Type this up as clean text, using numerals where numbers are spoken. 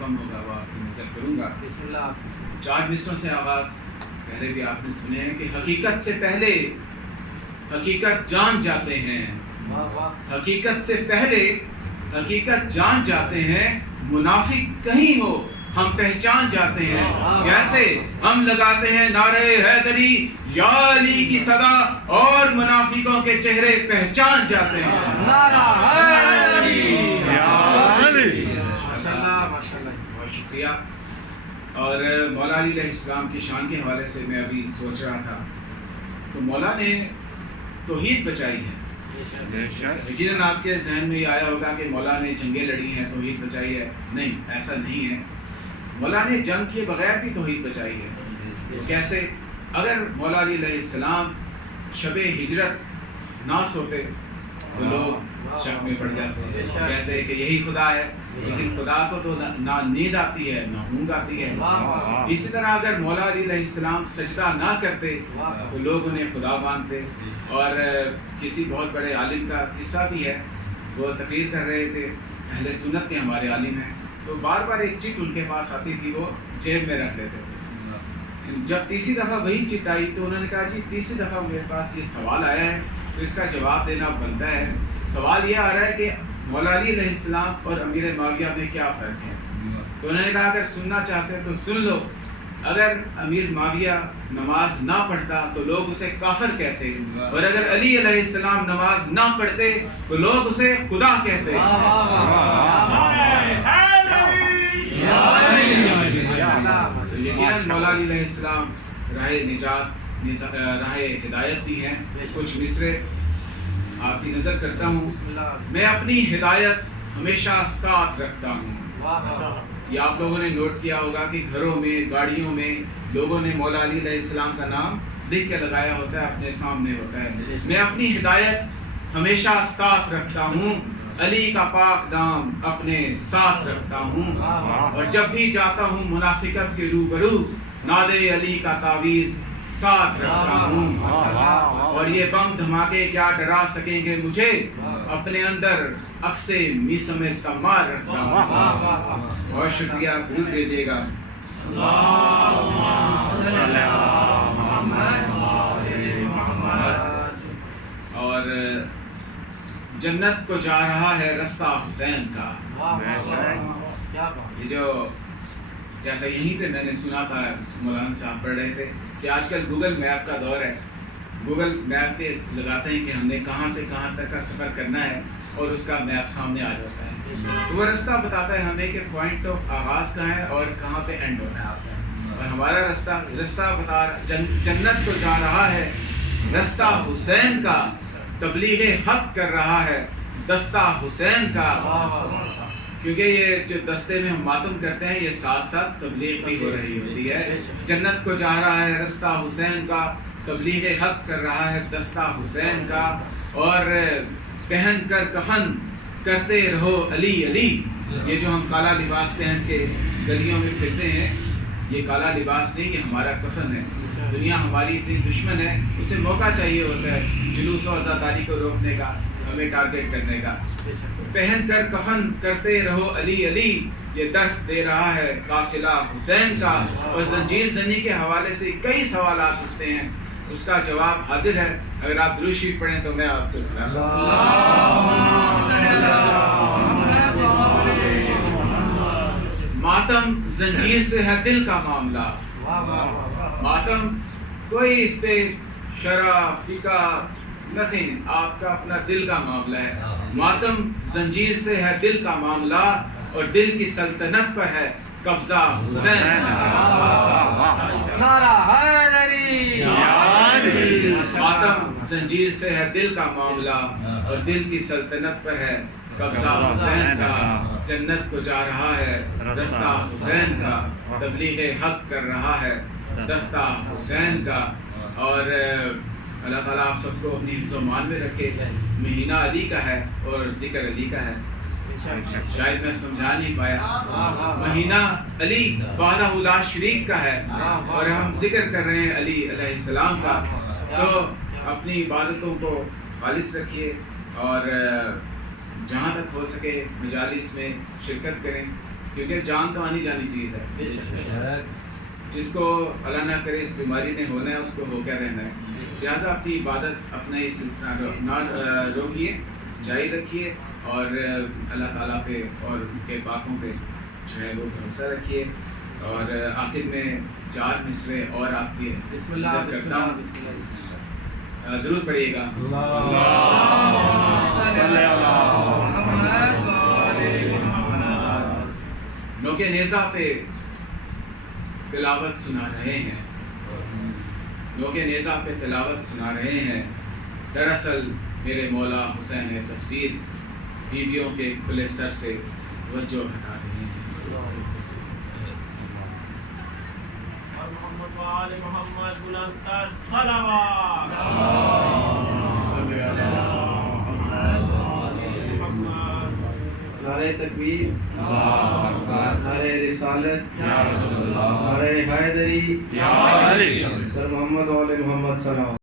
کم ہوگا وہ آپ کی نظر کروں گا۔ 4 مصروں سے آغاز پہلے بھی آپ نے سنے ہیں کہ حقیقت سے پہلے حقیقت جان جاتے ہیں، حقیقت سے پہلے حقیقت جان جاتے ہیں، منافق کہیں ہو ہم پہچان جاتے ہیں، کیسے ہم لگاتے ہیں نعرہ حیدری یا علی کی صدا اور منافقوں کے چہرے پہچان جاتے ہیں۔ نعرہ حیدری یا علی۔ ماشاءاللہ، بہت شکریہ۔ اور مولا علی علیہ السلام کی شان کے حوالے سے میں ابھی سوچ رہا تھا تو مولا نے توحید بچائی ہے۔ یقیناً آپ کے ذہن میں یہ آیا ہوگا کہ مولا نے جنگیں لڑی ہیں توحید بچائی ہے، نہیں، ایسا نہیں ہے۔ مولا نے جنگ کیے بغیر بھی توحید بچائی ہے۔ کیسے؟ اگر مولا علی علیہ السلام شب ہجرت نہ سوتے تو لوگ شک میں پڑ جاتے ہیں، کہتے ہیں کہ یہی خدا ہے، لیکن خدا کو تو نہ نیند آتی ہے نہ اونگ آتی ہے۔ اسی طرح اگر مولا علی علیہ السلام سجدہ نہ کرتے تو لوگ انہیں خدا مانتے۔ اور کسی بہت بڑے عالم کا قصہ بھی ہے، وہ تقریر کر رہے تھے، اہل سنت کے ہمارے عالم ہیں، تو بار بار ایک چٹ ان کے پاس آتی تھی، وہ جیب میں رکھ لیتے تھے۔ جب تیسری دفعہ وہی چٹ آئی تو انہوں نے کہا جی تیسری دفعہ میرے پاس یہ سوال آیا ہے تو اس کا جواب دینا بنتا ہے۔ سوال یہ آ رہا ہے کہ مولا علی علیہ السلام اور امیر معاویہ میں کیا فرق ہے؟ تو انہوں نے کہا اگر سننا چاہتے ہیں تو سن لو، اگر امیر معاویہ نماز نہ پڑھتا تو لوگ اسے کافر کہتے، اور اگر علی علیہ السلام نماز نہ پڑھتے تو لوگ اسے خدا کہتے۔ یقیناً مولا علی علیہ السلام راہ نجات، راہ ہدایت بھی ہیں۔ کچھ مصرے آپ کی نظر کرتا ہوں۔ میں اپنی ہدایت ہمیشہ ساتھ رکھتا ہوں۔ یہ آپ لوگوں نے نوٹ کیا ہوگا کہ گھروں میں، گاڑیوں میں لوگوں نے مولا علی علیہ السلام کا نام لکھ کے لگایا ہوتا ہے، اپنے سامنے ہوتا ہے۔ میں اپنی ہدایت ہمیشہ ساتھ رکھتا ہوں، علی کا پاک نام اپنے ساتھ رکھتا ہوں، اور جب بھی جاتا ہوں منافقت کے روبرو ناد علی کا تعویذ ساتھ رکھتا ہوں، اور یہ بم دھماکے کیا ڈرا سکیں گے مجھے، اپنے اندر عکس میسم تمار رکھتا ہوں۔ بہت شکریہ، درود دیجیے گا۔ اور جنت کو جا رہا ہے رستہ حسین کا۔ یہ جو جیسا یہیں پہ میں نے سنا تھا، مولانا صاحب پڑھ رہے تھے کہ آج کل گوگل میپ کا دور ہے، گوگل میپ پہ لگاتے ہیں کہ ہم نے کہاں سے کہاں تک کا سفر کرنا ہے اور اس کا میپ سامنے آ جاتا ہے، تو وہ رستہ بتاتا ہے ہمیں کہ پوائنٹ آف آغاز کہاں ہے اور کہاں پہ اینڈ ہوتا ہے۔ اور ہمارا رستہ بتا جنت کو جا رہا ہے رستہ حسین کا، تبلیغ حق کر رہا ہے دستہ حسین کا، کیونکہ یہ جو دستے میں ہم ماتم کرتے ہیں یہ ساتھ ساتھ تبلیغ بھی ہو رہی ہوتی ہے۔ جنت کو جا رہا ہے رستہ حسین کا، تبلیغ حق کر رہا ہے دستہ حسین کا، اور پہن کر کفن کرتے رہو علی علی۔ یہ جو ہم کالا لباس پہن کے گلیوں میں پھرتے ہیں، یہ کالا لباس نہیں، یہ ہمارا کفن ہے۔ دنیا ہماری اتنی دشمن ہے، اسے موقع چاہیے ہوتا ہے جلوس و عزاداری کو روکنے کا، ہمیں ٹارگٹ کرنے کا۔ پہن کر کفن کرتے رہو علی علی، یہ درس دے رہا ہے قافلہ حسین کا۔ اور زنجیر زنی کے حوالے سے کئی سوالات اٹھتے ہیں، اس کا جواب حاضر ہے، اگر آپ درود شریف پڑھیں تو میں آپ کو سناتا ہوں۔ ماتم زنجیر سے ہے دل کا معاملہ، ماتم کوئی اس پہ شرع فقہ نتھنگ، آپ کا اپنا دل کا معاملہ ہے۔ ماتم زنجیر سے ہے دل کا معاملہ، اور دل کی سلطنت پر ہے قبضہ حسین نعرہ حیدری۔ ماتم زنجیر سے ہے دل کا معاملہ، اور دل کی سلطنت پر ہے قبضہ حسین کا۔ جنت کو جا رہا ہے دستہ حسین کا، تبلیغ حق کر رہا ہے دستہ حسین کا۔ اور اللہ تعالیٰ آپ سب کو اپنی حفظ و مان میں رکھے۔ مہینہ علی کا ہے اور ذکر علی کا ہے، شاید میں سمجھا نہیں پایا۔ مہینہ علی وحدہ لا شریک کا ہے، اور ہم ذکر کر رہے ہیں علی علیہ السلام کا۔ اپنی عبادتوں کو خالص رکھیے، اور جہاں تک ہو سکے مجالس میں شرکت کریں، کیونکہ جان تو آنی جانی چیز ہے. جس کو اللہ نہ کرے اس بیماری نے ہونا ہے اس کو ہو کر رہنا ہے. لہٰذا اپنی عبادت اپنا یہ سلسلہ نہ روکیے، جاری رکھیے اور اللہ تعالیٰ پہ اور ان کے پاکوں پہ جو ہے وہ بھروسہ رکھیے. اور آخر میں 4 مصرے اور آپ کی بسم اللہ عزت کرتا ہوں. درود پڑھیے گا. نوکے نیزہ پہ تلاوت سنا رہے ہیں، نوکے نیزہ پہ تلاوت سنا رہے ہیں. دراصل میرے مولا حسین تفسیر بیویوں کے کھلے سر سے توجہ ہٹا رہے ہیں. محمد بلند تر صلوات. نعرہ تکبیر، نعرہ رسالت، نعرہ حیدری، محمد و آل محمد صلوات.